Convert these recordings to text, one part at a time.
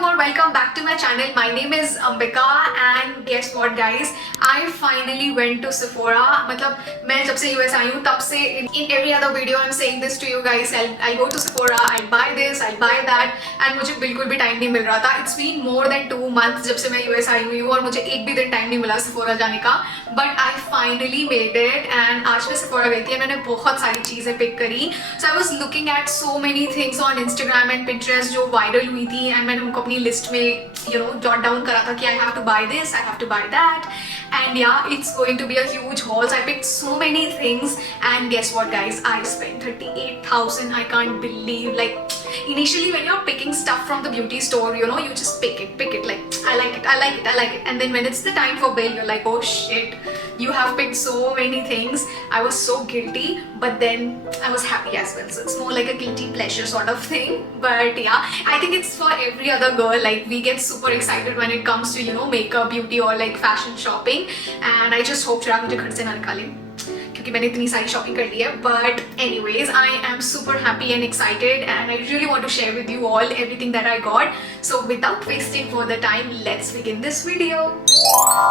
welcome or welcome back to my channel. My name is Ambika and guess what guys, I finally went to Sephora. मतलब मैं जब से US आई हूँ तब से in every other video I'm saying this to you guys. I'll go to Sephora, I'll buy this, I'll buy that and मुझे बिल्कुल भी टाइम नहीं मिल रहा था. It's been more than 2 months जब से मैं US आई हुई हूँ और मुझे एक भी दिन टाइम नहीं मिला Sephora जाने का. But I finally made it and आज मैं Sephora गई थी. मैंने बहुत सारी चीजें पिक करी. So I was looking at so many things on Instagram and Pinterest जो वायरल हुई थी and मैंने उनको अपनी लिस्ट में jot down करा था कि I have to buy this, I have to buy that. And yeah, it's going to be a huge haul. So I picked so many things and guess what guys, I spent 38,000. I can't believe, like initially when you're picking stuff from the beauty store, you just pick it like I like it, and then when it's the time for bill, you're like, oh shit, you have picked so many things. I was so guilty, but then I was happy as well. So it's more like a guilty pleasure sort of thing. But yeah, I think it's for every other girl. Like we get super excited when it comes to makeup, beauty or like fashion shopping. And I just hope चिराग मुझे घर से ना निकाले क्योंकि मैंने इतनी सारी shopping कर ली है. But anyways, I am super happy and excited and I really want to share with you all everything that I got. So without wasting further time, let's begin this video.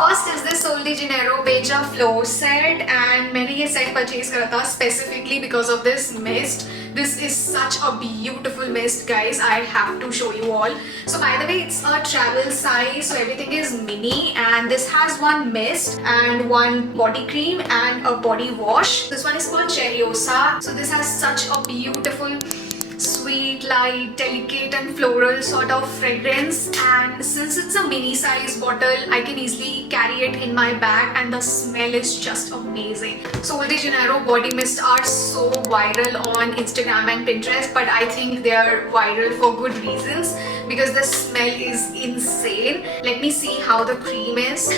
First is this Sol de Janeiro Beija Flow set and मैंने ये set purchase करा था specifically because of this mist. This is such a beautiful mist guys, I have to show you all. So by the way, it's a travel size, so everything is mini and this has one mist and one body cream and a body wash. This one is called Cherryosa. So this has such a beautiful sweet, light, delicate and floral sort of fragrance, and since it's a mini size bottle I can easily carry it in my bag and the smell is just amazing. Sol de Janeiro body mist are so viral on Instagram and Pinterest, but I think they are viral for good reasons because the smell is insane. Let me see how the cream is.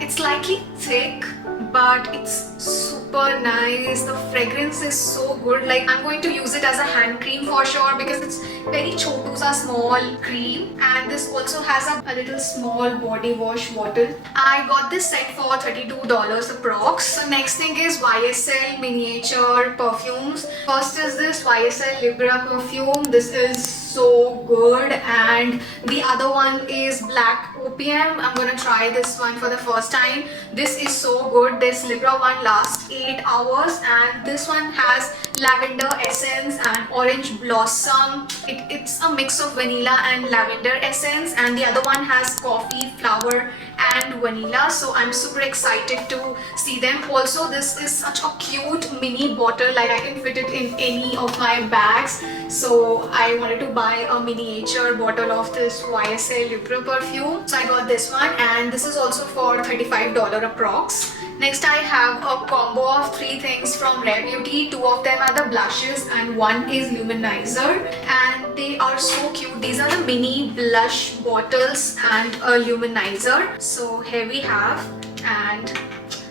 It's slightly thick but it's super nice. The fragrance is so good. Like I'm going to use it as a hand cream for sure because it's very chotu sa small cream, and this also has a little small body wash bottle. I got this set for $32 approx. So next thing is YSL miniature perfumes. First is this YSL Libra perfume. This is so good, and the other one is Black Opium. I'm gonna try this one for the first time. This is so good. This Libra one lasts 8 hours and this one has lavender essence and orange blossom. It's a mix of vanilla and lavender essence, and the other one has coffee, flower and vanilla. So I'm super excited to see them. Also this is such a cute mini bottle, like I can fit it in any of my bags. So I wanted to buy a miniature bottle of this YSL Libra perfume. So I got this one and this is also for $35 approx. Next I have a combo of 3 things from Rare Beauty. 2 of them are the blushes and 1 is luminizer, and they are so cute. These are the mini blush bottles and a luminizer. So here we have, and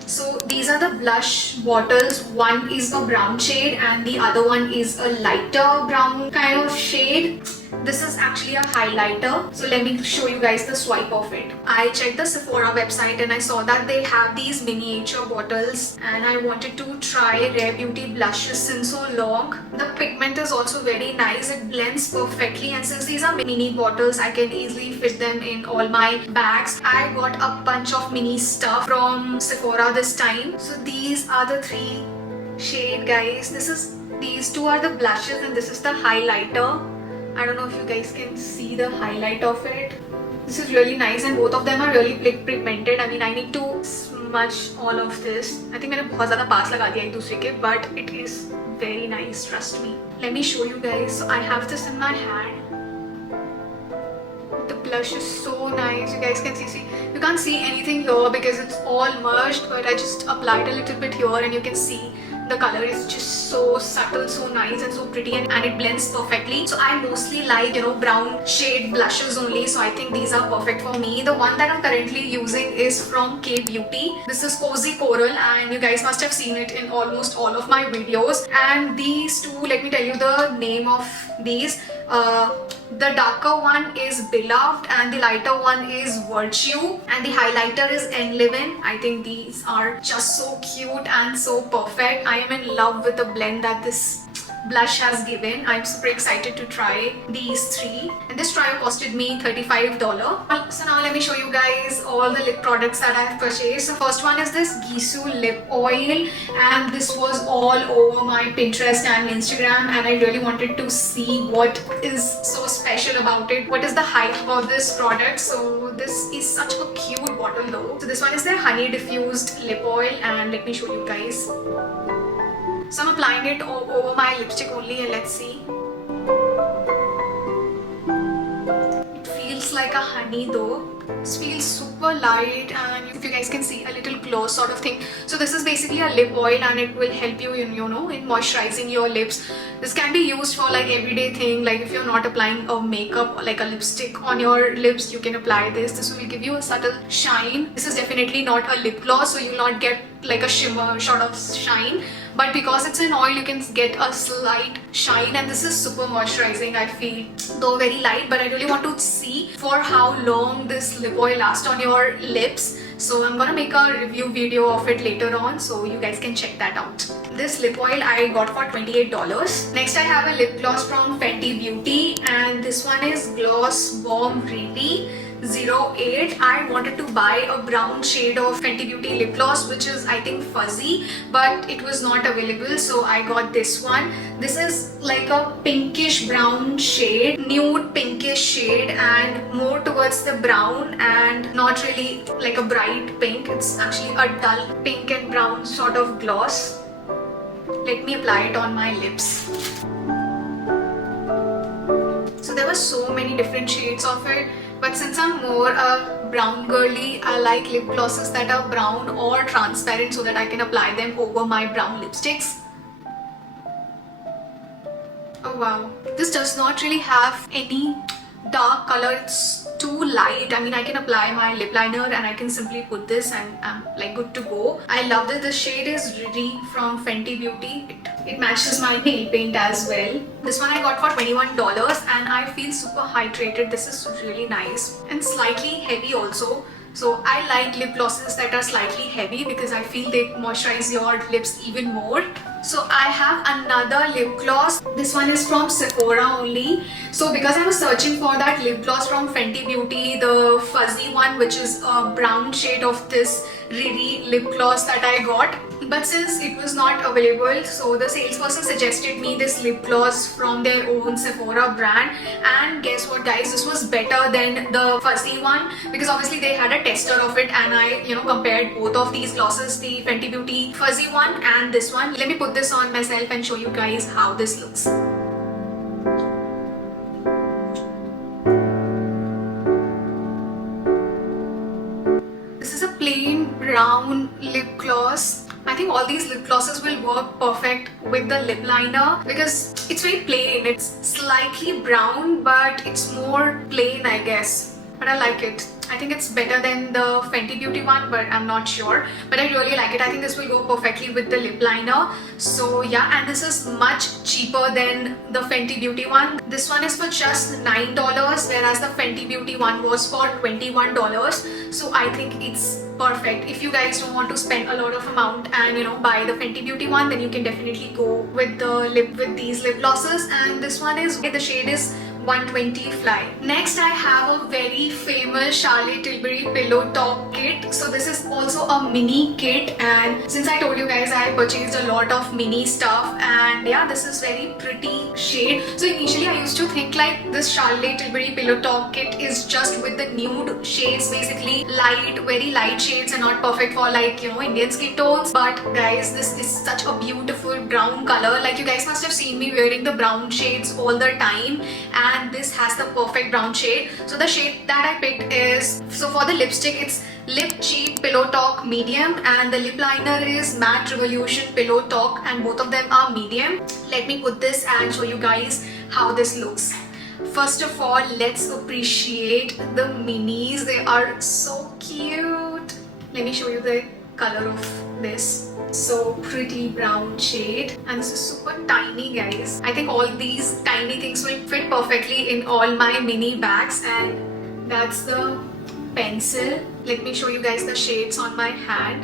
so these are the blush bottles. One is a brown shade and the other one is a lighter brown kind of shade. This is actually a highlighter. So let me show you guys the swipe of it. I checked the Sephora website and I saw that they have these miniature bottles and I wanted to try Rare Beauty blushes since so long. The pigment is also very nice. It blends perfectly, and since these are mini bottles I can easily fit them in all my bags. I got a bunch of mini stuff from Sephora this time. So these are the 3 shade guys. These 2 are the blushes and this is the highlighter. I don't know if you guys can see the highlight of it. This is really nice and both of them are really pigmented. I mean, I need to smudge all of this. I think मैंने बहुत ज़्यादा पास लगा दिया एक दूसरे के, but it is very nice, trust me. Let me show you guys. So I have this in my hand. The blush is so nice. You guys can see. You can't see anything here because it's all merged, but I just applied a little bit here and you can see the color is just so subtle, so nice and so pretty, and it blends perfectly. So I mostly like brown shade blushes only, so I think these are perfect for me. The one that I'm currently using is from K Beauty. This is Cozy Coral and you guys must have seen it in almost all of my videos. And these 2, let me tell you the name of these. The darker one is Beloved and the lighter one is Virtue, and the highlighter is N11. I think these are just so cute and so perfect. I am in love with the blend that this blush has given. I'm super excited to try these three, and this trio costed me $35. So now let me show you guys all the lip products that I've purchased. So first one is this Gisou lip oil, and this was all over my Pinterest and Instagram, and I really wanted to see what is so special about it. What is the hype about this product? So this is such a cute bottle though. So this one is the honey diffused lip oil, and let me show you guys. So I'm applying it over my lipstick only, and let's see. It feels like a honey though. This feels super light, and if you guys can see, a little glow sort of thing. So this is basically a lip oil, and it will help you in, in moisturizing your lips. This can be used for like everyday thing, like if you're not applying a makeup like a lipstick on your lips, you can apply this. This will give you a subtle shine. This is definitely not a lip gloss, so you'll not get like a shimmer sort of shine, but because it's an oil, you can get a slight shine, and this is super moisturizing. I feel though very light, but I really want to see for how long this lip oil lasts on your lips. So I'm gonna make a review video of it later on, so you guys can check that out. This lip oil I got for $28. Next I have a lip gloss from Fenty Beauty, and this one is Gloss Bomb Really 08. I wanted to buy a brown shade of Fenty Beauty lip gloss, which is I think fuzzy, but it was not available, so I got this one. This is like a pinkish brown shade, nude pinkish shade, and more towards the brown, and not really like a bright pink. It's actually a dull pink and brown sort of gloss. Let me apply it on my lips. So there were so many different shades of it, but since I'm more a brown girly, I like lip glosses that are brown or transparent so that I can apply them over my brown lipsticks. Oh wow, this does not really have any dark color. It's too light. I mean, I can apply my lip liner and I can simply put this and I'm like good to go. I love that this shade is Riri from Fenty Beauty. It matches my nail paint as well. This one I got for $21, and I feel super hydrated. This is really nice and slightly heavy also. So I like lip glosses that are slightly heavy because I feel they moisturize your lips even more. So I have another lip gloss. This one is from Sephora only. So because I was searching for that lip gloss from Fenty Beauty, the fuzzy one, which is a brown shade of this Riri lip gloss that I got. But since it was not available, so the salesperson suggested me this lip gloss from their own Sephora brand. And guess what guys, this was better than the fuzzy one, because obviously they had a tester of it, and I compared both of these glosses, the Fenty Beauty fuzzy one and this one. Let me put this on myself and show you guys how this looks. This is a plain brown lip gloss. I think all these lip glosses will work perfect with the lip liner because it's very plain. It's slightly brown, but it's more plain, I guess. But I like it. I think it's better than the Fenty Beauty one, but I'm not sure. But I really like it. I think this will go perfectly with the lip liner. So yeah, and this is much cheaper than the Fenty Beauty one. This one is for just $9, whereas the Fenty Beauty one was for $21. So I think it's perfect. If you guys don't want to spend a lot of amount and buy the Fenty Beauty one, then you can definitely go with these lip glosses. And this one is, the shade is 120 Fly. Next I have a very famous Charlotte Tilbury pillow top kit. So this is also a mini kit, and since I told you guys I purchased a lot of mini stuff, and yeah, this is very pretty shade. So initially I used to think like this Charlotte Tilbury pillow top kit is just with the nude shades, basically light, very light shades and not perfect for like Indian skin tones. But guys, this is such a beautiful brown color. Like you guys must have seen me wearing the brown shades all the time, and this has the perfect brown shade. So the shade that I picked is, so for the lipstick it's Lip Cheat Pillow Talk Medium, and the lip liner is Matte Revolution Pillow Talk, and both of them are medium. Let me put this and show you guys how this looks. First of all, let's appreciate the minis. They are so cute. Let me show you the color of this. So pretty brown shade, and this is super tiny guys. I think all these tiny things will fit perfectly in all my mini bags. And that's the pencil. Let me show you guys the shades on my hand.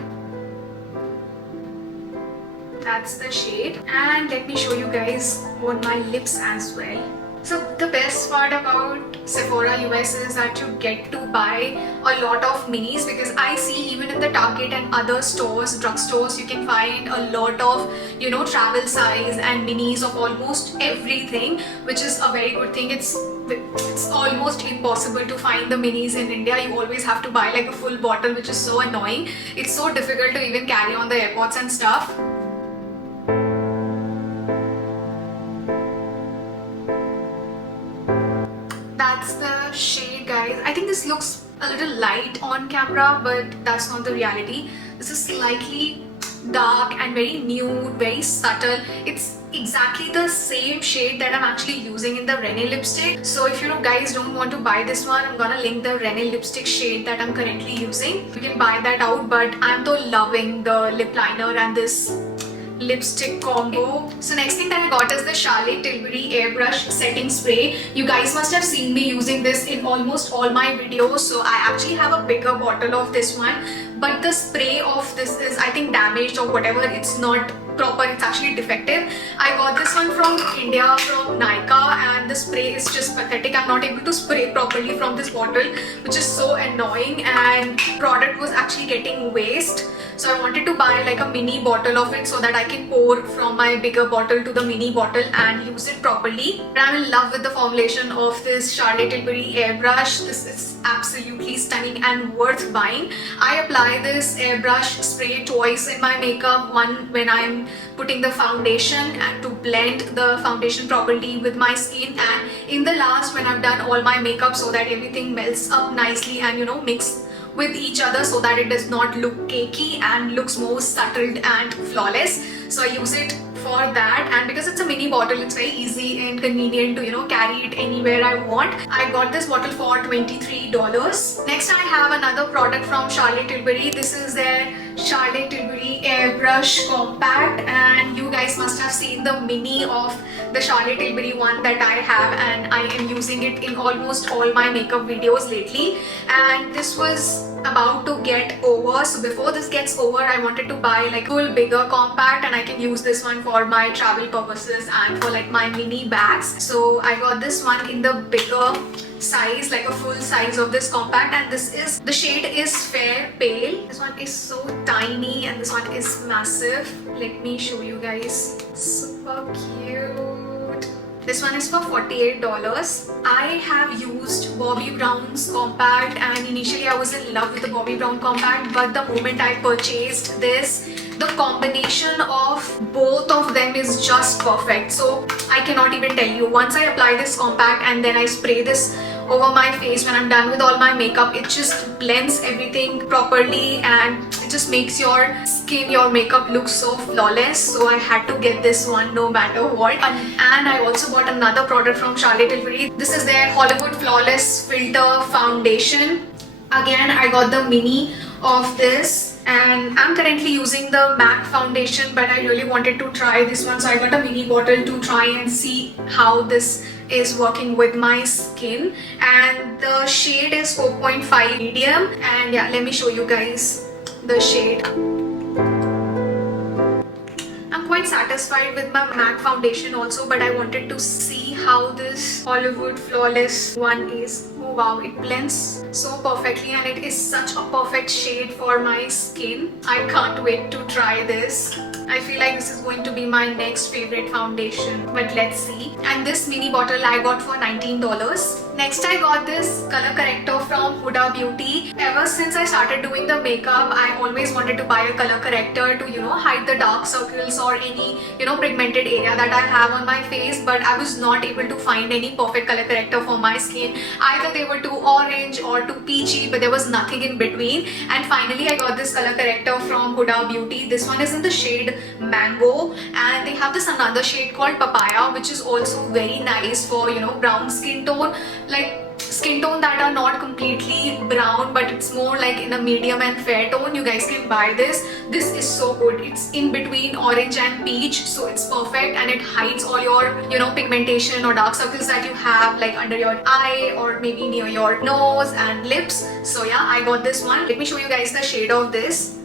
that's the shade. And let me show you guys on my lips as well. So the best part about Sephora US is that you get to buy a lot of minis, because I see even in the Target and other stores, drugstores, you can find a lot of, you know, travel size and minis of almost everything, which is a very good thing. It's almost impossible to find the minis in India. You always have to buy like a full bottle, which is so annoying. It's so difficult to even carry on the airports and stuff. That's the shade, guys. I think this looks a little light on camera, but that's not the reality. This is slightly dark and very nude, very subtle. It's exactly the same shade that I'm actually using in the Rene lipstick. So if you guys don't want to buy this one, I'm gonna link the Rene lipstick shade that I'm currently using. You can buy that out, but I'm though loving the lip liner and this lipstick combo. So next thing that I got is the Charlotte Tilbury Airbrush Setting Spray. You guys must have seen me using this in almost all my videos. So I actually have a bigger bottle of this one, but the spray of this is, I think, damaged or whatever. It's not proper, it's actually defective. I got this one from India from Nykaa, and the spray is just pathetic. I'm not able to spray properly from this bottle, which is so annoying, and product was actually getting waste. So I wanted to buy like a mini bottle of it so that I can pour from my bigger bottle to the mini bottle and use it properly. And I'm in love with the formulation of this Charlotte Tilbury airbrush. This is absolutely stunning and worth buying. I apply this airbrush spray twice in my makeup. One when I'm putting the foundation and to blend the foundation properly with my skin, and in the last when I've done all my makeup so that everything melts up nicely and, you know, mix with each other so that it does not look cakey and looks more subtle and flawless. So I use it for that, and because it's a mini bottle, it's very easy and convenient to, you know, carry it anywhere I want. I got this bottle for $23. Next I have another product from Charlotte Tilbury. This is their Charlotte Tilbury Airbrush Compact, and you guys must have seen the mini of the Charlotte Tilbury one that I have, and I am using it in almost all my makeup videos lately. And this was about to get over, so before this gets over, I wanted to buy like full bigger compact, and I can use this one for my travel purposes and for like my mini bags. So I got this one in the bigger size, like a full size of this compact, and this is, the shade is Fair Pale. This one is so tiny and this one is massive. Let me show you guys. Super cute. This one is for $48. I have used Bobbi Brown's compact, and initially I was in love with the Bobbi Brown compact, but the moment I purchased this, the combination of both of them is just perfect. So I cannot even tell you. Once I apply this compact and then I spray this over my face when I'm done with all my makeup, it just blends everything properly and it just makes your skin, your makeup look so flawless. So I had to get this one no matter what. And I also got another product from Charlotte Tilbury. This is their Hollywood Flawless Filter Foundation. Again, I got the mini of this, and I'm currently using the MAC foundation, but I really wanted to try this one, so I got a mini bottle to try and see how this is working with my skin. And the shade is 4.5 medium, and yeah, let me show you guys the shade. I'm quite satisfied with my MAC foundation also, but I wanted to see how this Hollywood Flawless one is. Oh wow, it blends so perfectly and it is such a perfect shade for my skin. I can't wait to try this. I feel like this is going to be my next favorite foundation, but let's see. And this mini bottle I got for $19. Next I got this color corrector from Huda Beauty. Ever since I started doing the makeup, I always wanted to buy a color corrector to, hide the dark circles or any, pigmented area that I have on my face, but I was not able to find any perfect color corrector for my skin. Either they were too orange or too peachy, but there was nothing in between. And finally I got this color corrector from Huda Beauty. This one is in the shade Mango, and they have this another shade called Papaya, which is also very nice for, brown skin tone, like skin tone that are not completely brown, but it's more like in a medium and fair tone. You guys can buy this. This is so good. It's in between orange and peach, so it's perfect, and it hides all your, pigmentation or dark circles that you have, like under your eye or maybe near your nose and lips. So yeah, I got this one. Let me show you guys the shade of this.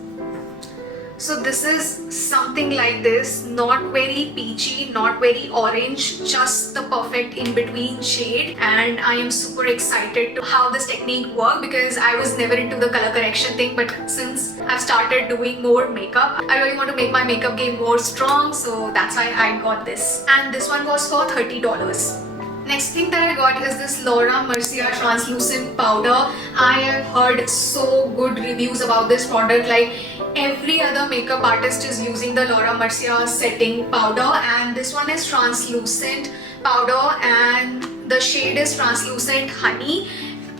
So this is something like this, not very peachy, not very orange, just the perfect in-between shade. And I am super excited to how this technique works because I was never into the color correction thing, but since I've started doing more makeup, I really want to make my makeup game more strong, so that's why I got this. And this one was for $30. Next thing that I got is this Laura Mercier translucent powder. I have heard so good reviews about this product. Like every other makeup artist is using the Laura Mercier setting powder, and this one is translucent powder and the shade is translucent honey.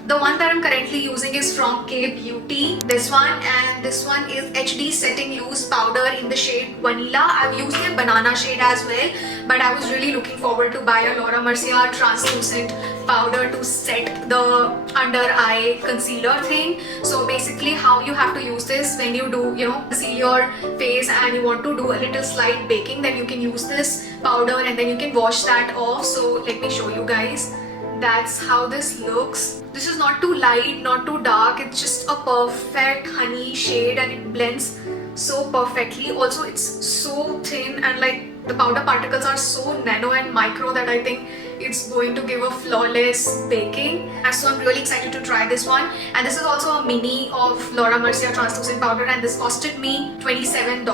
The one that I'm currently using is from K Beauty, this one, and this one is HD Setting Loose Powder in the shade Vanilla. I've used the banana shade as well, but I was really looking forward to buy a Laura Mercier translucent powder to set the under eye concealer thing. So basically how you have to use this when you do, conceal your face and you want to do a little slight baking, then you can use this powder and then you can wash that off. So let me show you guys. That's how this looks. This is not too light, not too dark. It's just a perfect honey shade and it blends so perfectly. Also, it's so thin and like the powder particles are so nano and micro that I think it's going to give a flawless baking. And so I'm really excited to try this one. And this is also a mini of Laura Mercier translucent powder and this costed me $27.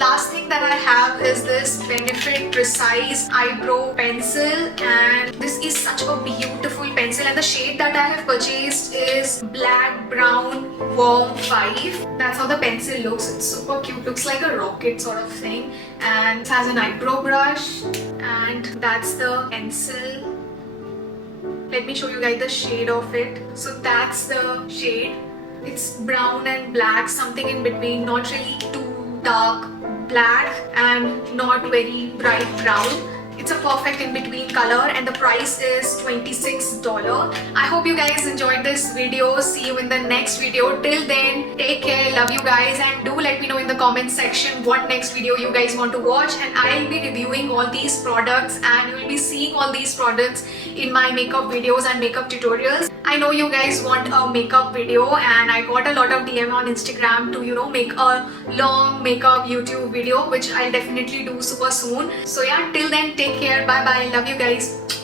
Last thing that I have is this Benefit Precise eyebrow pencil, and this is such a beautiful pencil, and the shade that I have purchased is Black Brown Warm 5. That's how the pencil looks. It's super cute, looks like a rocket sort of thing, and it has an eyebrow brush, and that's the pencil. Let me show you guys the shade of it. So that's the shade. It's brown and black, something in between, not really too dark black and not very bright brown. It's a perfect in-between color and the price is $26. I hope you guys enjoyed this video. See you in the next video. Till then, take care, love you guys, and do let me know in the comment section what next video you guys want to watch, and I'll be reviewing all these products and you will be seeing all these products in my makeup videos and makeup tutorials. I know you guys want a makeup video and I got a lot of DM on Instagram to make a long makeup YouTube video, which I'll definitely do super soon. So yeah, till then, take care, bye bye, love you guys.